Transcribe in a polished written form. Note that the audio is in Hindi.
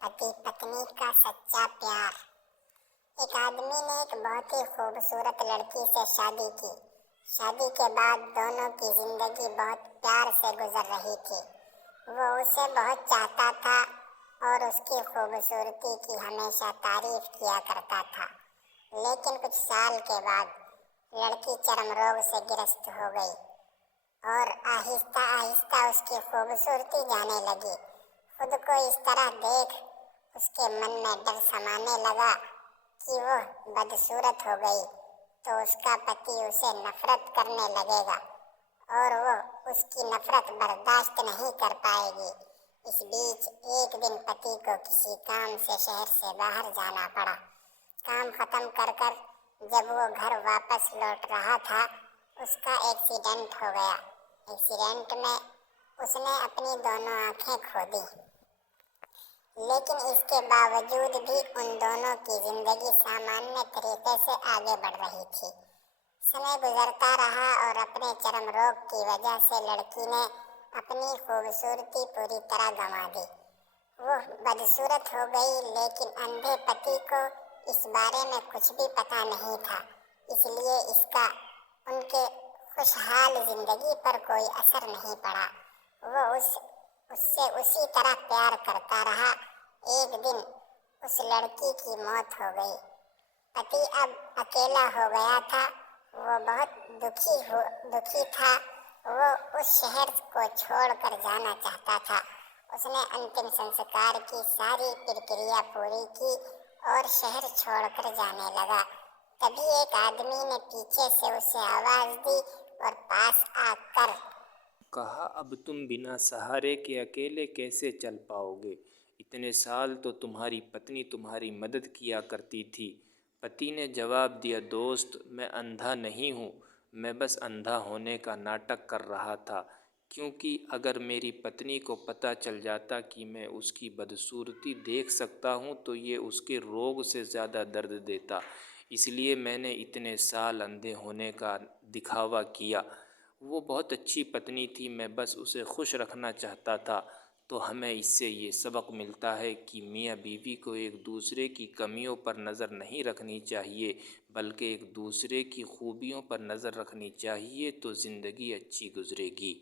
पति पत्नी का सच्चा प्यार। एक आदमी ने एक बहुत ही खूबसूरत लड़की से शादी की। शादी के बाद दोनों की जिंदगी बहुत प्यार से गुजर रही थी। वो उसे बहुत चाहता था और उसकी खूबसूरती की हमेशा तारीफ किया करता था। लेकिन कुछ साल के बाद लड़की चर्म रोग से ग्रस्त हो गई और आहिस्ता आहिस्ता उसकी खूबसूरती जाने लगी। खुद को इस तरह देख उसके मन में डर समाने लगा कि वो बदसूरत हो गई तो उसका पति उसे नफरत करने लगेगा और वो उसकी नफरत बर्दाश्त नहीं कर पाएगी। इस बीच एक दिन पति को किसी काम से शहर से बाहर जाना पड़ा। काम खत्म कर कर जब वो घर वापस लौट रहा था, उसका एक्सीडेंट हो गया। एक्सीडेंट में उसने अपनी दोनों आंखें खो दी। लेकिन इसके बावजूद भी उन दोनों की जिंदगी सामान्य तरीके से आगे बढ़ रही थी। समय गुजरता रहा और अपने चर्म रोग की वजह से लड़की ने अपनी खूबसूरती पूरी तरह गंवा दी। वो बदसूरत हो गई, लेकिन अंधे पति को इस बारे में कुछ भी पता नहीं था, इसलिए इसका उनके खुशहाल जिंदगी पर कोई असर नहीं पड़ा। वो उससे उसी तरह प्यार करता रहा। एक दिन उस लड़की की मौत हो गई। पति अब अकेला हो गया था। वो बहुत दुखी था। वो उस शहर को छोड़कर जाना चाहता था। उसने अंतिम संस्कार की सारी प्रक्रिया पूरी की और शहर छोड़कर जाने लगा। तभी एक आदमी ने पीछे से उसे आवाज दी और पास आकर कहा, अब तुम बिना सहारे के अकेले कैसे चल पाओगे? इतने साल तो तुम्हारी पत्नी तुम्हारी मदद किया करती थी। पति ने जवाब दिया, दोस्त, मैं अंधा नहीं हूँ, मैं बस अंधा होने का नाटक कर रहा था, क्योंकि अगर मेरी पत्नी को पता चल जाता कि मैं उसकी बदसूरती देख सकता हूँ तो ये उसके रोग से ज़्यादा दर्द देता। इसलिए मैंने इतने साल अंधे होने का दिखावा किया। वो बहुत अच्छी पत्नी थी, मैं बस उसे खुश रखना चाहता था। तो हमें इससे ये सबक मिलता है कि मियाँ बीवी को एक दूसरे की कमियों पर नज़र नहीं रखनी चाहिए, बल्कि एक दूसरे की खूबियों पर नज़र रखनी चाहिए, तो ज़िंदगी अच्छी गुजरेगी।